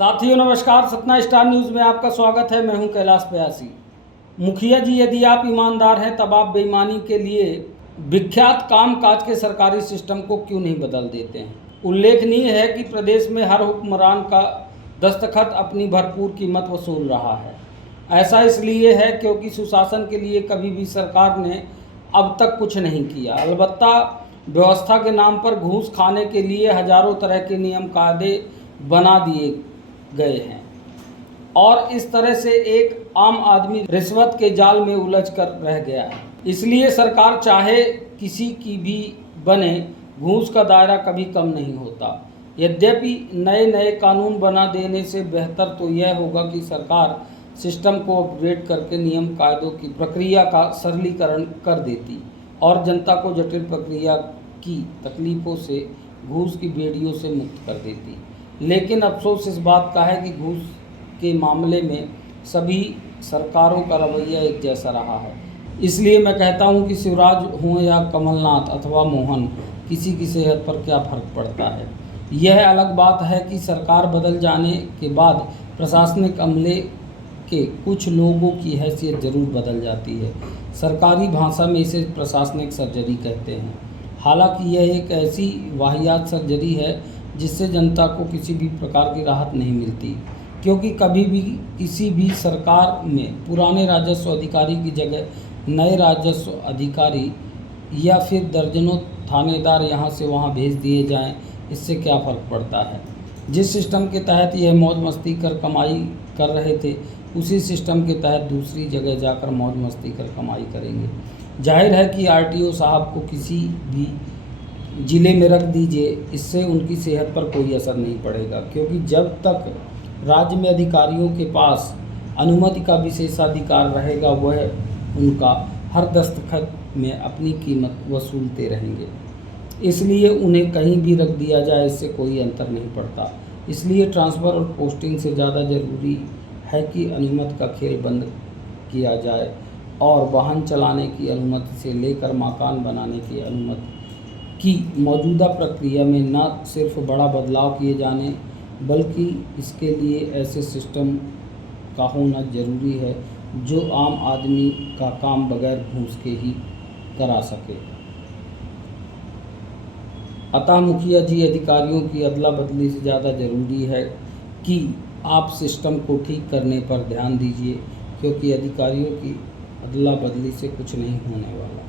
साथियों नमस्कार, Satna star news में आपका स्वागत है। मैं हूं कैलाश प्यासी। मुखिया जी, यदि आप ईमानदार हैं तब आप बेईमानी के लिए विख्यात कामकाज के सरकारी सिस्टम को क्यों नहीं बदल देते हैं। उल्लेखनीय है कि प्रदेश में हर हुक्मरान का दस्तखत अपनी भरपूर कीमत वसूल रहा है। ऐसा इसलिए है क्योंकि सुशासन के लिए कभी भी सरकार ने अब तक कुछ नहीं किया। अलबत्ता व्यवस्था के नाम पर घूस खाने के लिए हजारों तरह के नियम कायदे बना दिए गए हैं और इस तरह से एक आम आदमी रिश्वत के जाल में उलझ कर रह गया है। इसलिए सरकार चाहे किसी की भी बने, घूस का दायरा कभी कम नहीं होता। यद्यपि नए नए कानून बना देने से बेहतर तो यह होगा कि सरकार सिस्टम को अपग्रेड करके नियम कायदों की प्रक्रिया का सरलीकरण कर देती और जनता को जटिल प्रक्रिया की तकलीफ़ों से, घूस की बेड़ियों से मुक्त कर देती। लेकिन अफसोस इस बात का है कि घूस के मामले में सभी सरकारों का रवैया एक जैसा रहा है। इसलिए मैं कहता हूं कि शिवराज हों या कमलनाथ अथवा मोहन, किसी की सेहत पर क्या फ़र्क पड़ता है। यह अलग बात है कि सरकार बदल जाने के बाद प्रशासनिक अमले के कुछ लोगों की हैसियत ज़रूर बदल जाती है। सरकारी भाषा में इसे प्रशासनिक सर्जरी कहते हैं। हालांकि यह एक ऐसी वाहियात सर्जरी है जिससे जनता को किसी भी प्रकार की राहत नहीं मिलती, क्योंकि कभी भी किसी भी सरकार में पुराने राजस्व अधिकारी की जगह नए राजस्व अधिकारी या फिर दर्जनों थानेदार यहाँ से वहाँ भेज दिए जाएं, इससे क्या फ़र्क पड़ता है। जिस सिस्टम के तहत यह मौज मस्ती कर कमाई कर रहे थे, उसी सिस्टम के तहत दूसरी जगह जाकर मौज मस्ती कर कमाई करेंगे। जाहिर है कि आरटीओ साहब को किसी भी ज़िले में रख दीजिए, इससे उनकी सेहत पर कोई असर नहीं पड़ेगा, क्योंकि जब तक राज्य में अधिकारियों के पास अनुमति का विशेषाधिकार रहेगा, वह उनका हर दस्तखत में अपनी कीमत वसूलते रहेंगे। इसलिए उन्हें कहीं भी रख दिया जाए, इससे कोई अंतर नहीं पड़ता। इसलिए ट्रांसफ़र और पोस्टिंग से ज़्यादा ज़रूरी है कि अनुमति का खेल बंद किया जाए और वाहन चलाने की अनुमति से लेकर मकान बनाने की अनुमति की मौजूदा प्रक्रिया में न सिर्फ बड़ा बदलाव किए जाने, बल्कि इसके लिए ऐसे सिस्टम का होना ज़रूरी है जो आम आदमी का काम बगैर घूस के ही करा सके। अतः मुखिया जी, अधिकारियों की अदला बदली से ज़्यादा ज़रूरी है कि आप सिस्टम को ठीक करने पर ध्यान दीजिए, क्योंकि अधिकारियों की अदला बदली से कुछ नहीं होने वाला।